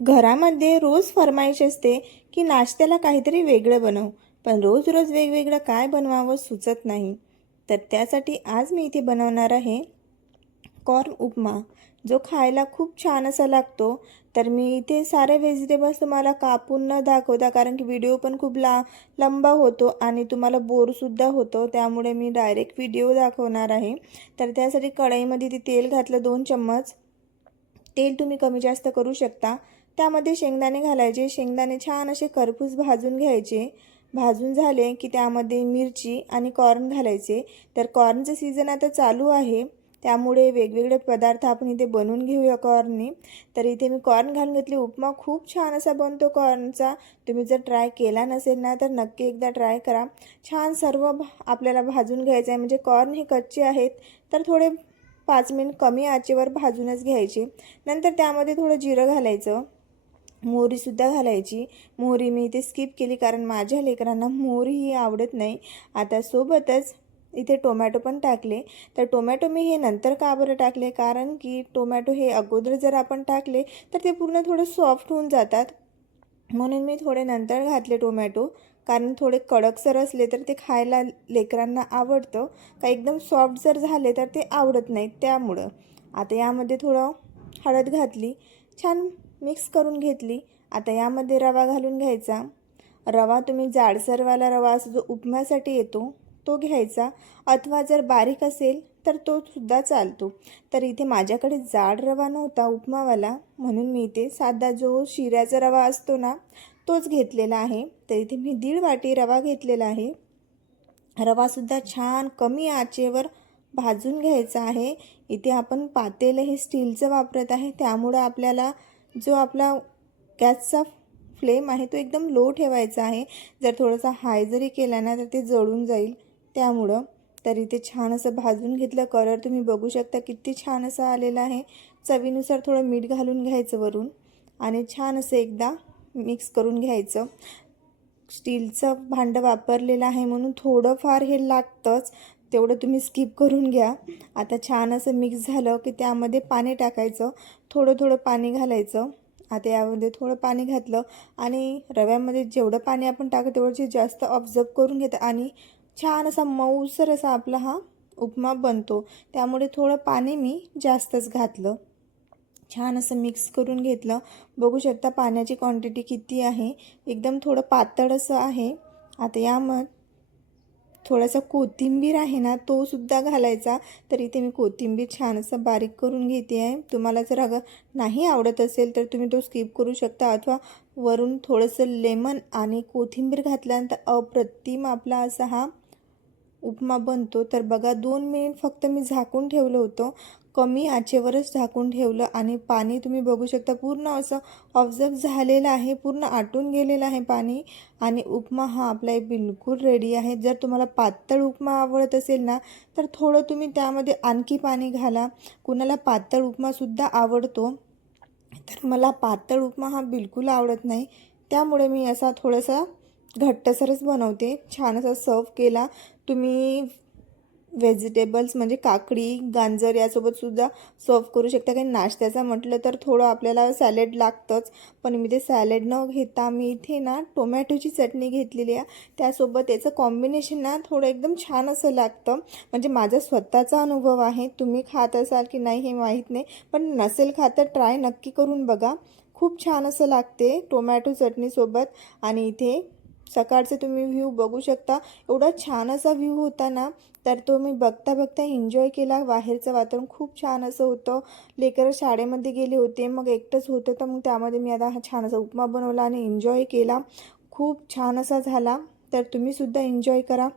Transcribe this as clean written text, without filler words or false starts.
घरामध्ये रोज फरमाईश असते की नाश्त्याला काहीतरी वेगळं बनव, पण रोज रोज वेगवेगळं काय बनवावं सुचत नाही. तर त्यासाठी आज मी इथे बनवणार आहे कॉर्न उपमा, जो खायला खूप छान असा लागतो. तर मी इथे सारे व्हेजिटेबल्स तुम्हाला कापून न दाखवता, कारण की व्हिडिओ पण खूप लंबा होतो आणि तुम्हाला बोरसुद्धा होतो, त्यामुळे मी डायरेक्ट व्हिडिओ दाखवणार आहे. तर त्यासाठी कढईमध्ये ते तेल घातलं 2 चम्मच. तेल तुम्ही कमी जास्त करू शकता. त्यामध्ये शेंगदाणे घालायचे. शेंगदाणे छान असे खरपूस भाजून घ्यायचे. भाजून झाले की त्यामध्ये मिरची आणि कॉर्न घालायचे. तर कॉर्नचं सीझन आता चालू आहे, त्यामुळे वेगवेगळे पदार्थ आपण इथे बनवून घेऊया कॉर्नने. तर इथे मी कॉर्न घालून घेतले. उपमा खूप छान असा बनतो कॉर्नचा. तुम्ही जर ट्राय केला नसेल ना, तर नक्की एकदा ट्राय करा. छान सर्व आपल्याला भाजून घ्यायचं आहे. म्हणजे कॉर्न हे कच्चे आहेत, तर थोडे 5 मिनिट कमी आचेवर भाजूनच घ्यायचे. नंतर त्यामध्ये थोडं जिरं घालायचं, मोहरीसुद्धा घालायची. मोहरी मी इथे स्किप केली, कारण माझ्या लेकरांना मोहरी ही आवडत नाही. आता सोबतच इथे टोमॅटो पण टाकले. तर टोमॅटो मी हे नंतर का बरं टाकले, कारण की टोमॅटो हे अगोदर जर आपण टाकले तर ते पूर्ण थोडं सॉफ्ट होऊन जातात, म्हणून मी थोडे नंतर घातले टोमॅटो. कारण थोडे कडकसर असले तर ते खायला लेकरांना आवडतं, का एकदम सॉफ्ट जर झाले तर ते आवडत नाहीत. त्यामुळं आता यामध्ये थोडं हळद घातली, छान मिक्स करून घेतली. आता यामध्ये रवा घालून घ्यायचा. रवा तुम्ही जाडसरवाला रवा असं जो उपम्यासाठी येतो तो घ्यायचा, अथवा जर बारीक असेल तर तो सुद्धा चालतो. तर इथे माझ्याकडे जाड रवा नव्हता उपमावाला, म्हणून मी इथे साधा जो शिऱ्याचा रवा असतो ना, तोच घेतलेला आहे. तर इथे मी 1.5 वाटी रवा घेतलेला आहे. रवासुद्धा छान कमी आचेवर भाजून घ्यायचा आहे. इथे आपण पातेलं हे स्टीलचं वापरत आहे, त्यामुळं आपल्याला जो आपला गॅसचा फ्लेम आहे तो एकदम लो ठेवायचा आहे. जर थोडासा हाय जरी केला ना तर ते जळून जाईल, त्यामुळं. तर इथे छान असं भाजून घेतलं. कलर तुम्ही बघू शकता किती छान असा आलेला आहे. चवीनुसार थोडं मीठ घालून घ्यायचं वरून आणि छान असं एकदा मिक्स करून घ्यायचं. स्टीलचं भांडं वापरलेलं आहे म्हणून थोडंफार हे लागतंच, तेवढं तुम्ही स्किप करून घ्या. आता छान असं मिक्स झालं की त्यामध्ये पाणी टाकायचं. थोडं थोडं पाणी घालायचं. आता यामध्ये थोडं पाणी घातलं आणि रव्यामध्ये जेवढं पाणी आपण टाकू तेवढं जास्त ऑब्झर्व करून घेतं आणि छान असा मऊसर असा आपला हा उपमा बनतो. त्यामुळे थोडं पाणी मी जास्तच घातलं. छान असं मिक्स करून घेतलं. बघू शकता पाण्याची क्वांटिटी किती आहे, एकदम थोडं पातळ असं आहे. आता यामध्ये थोडासा कोथिंबीर आहे ना, तो सुद्धा घालायचा. तर इथे मी कोथिंबीर छान असं बारीक करून घेते आहे. तुम्हाला जर अगं नाही आवडत असेल तर तुम्ही तो स्किप करू शकता, अथवा वरून थोडंसं लेमन आणि कोथिंबीर घातल्यानंतर अप्रतिम आपला असा हा उपमा बनतो. तर बघा 2 मिनिट फक्त मी झाकून ठेवलं होतं, कमी आचेवरच झाकून ठेवलं आणि पाणी तुम्ही बघू शकता पूर्ण असं ऑब्झर्व झालेलं आहे, पूर्ण आटून गेलेलं आहे पाणी. आणि उपमा हा आपला बिलकुल रेडी आहे. जर तुम्हाला पातळ उपमा आवडत असेल ना, तर थोडं तुम्ही त्यामध्ये आणखी पाणी घाला. कुणाला पातळ उपमासुद्धा आवडतो, तर मला पातळ उपमा हा बिलकुल आवडत नाही, त्यामुळे मी असा थोडासा घट्टसरच बनवते. छान असा सर्व केला. तुम्ही व्हेजिटेबल्स म्हणजे काकडी, गाजर यासोबतसुद्धा सर्व करू शकता. काही नाश्त्याचा म्हटलं तर थोडं आपल्याला सॅलेड लागतंच, पण मी ते सॅलेड न घेता मी इथे ना टोमॅटोची चटणी घेतलेली आहे. त्यासोबत याचं कॉम्बिनेशन ना थोडं एकदम छान असं लागतं. म्हणजे माझा स्वतःचा अनुभव आहे, तुम्ही खात असाल की नाही हे माहीत नाही, पण नसेल खात तर ट्राय नक्की करून बघा. खूप छान असं लागते टोमॅटो चटणीसोबत. आणि इथे सकाळचे तुम्ही व्ह्यू बघू शकता, एवढा छान असा व्ह्यू होता ना, तर तो मी बघता बघता एन्जॉय केला. बाहेरचं वातावरण खूप छान असं होतं. लेकरं शाळेमध्ये गेले होते, मग एकटंच होतं, तर मग त्यामध्ये मी आता हा छान असा उपमा बनवला आणि एन्जॉय केला. खूप छान असा झाला. तर तुम्हीसुद्धा एन्जॉय करा.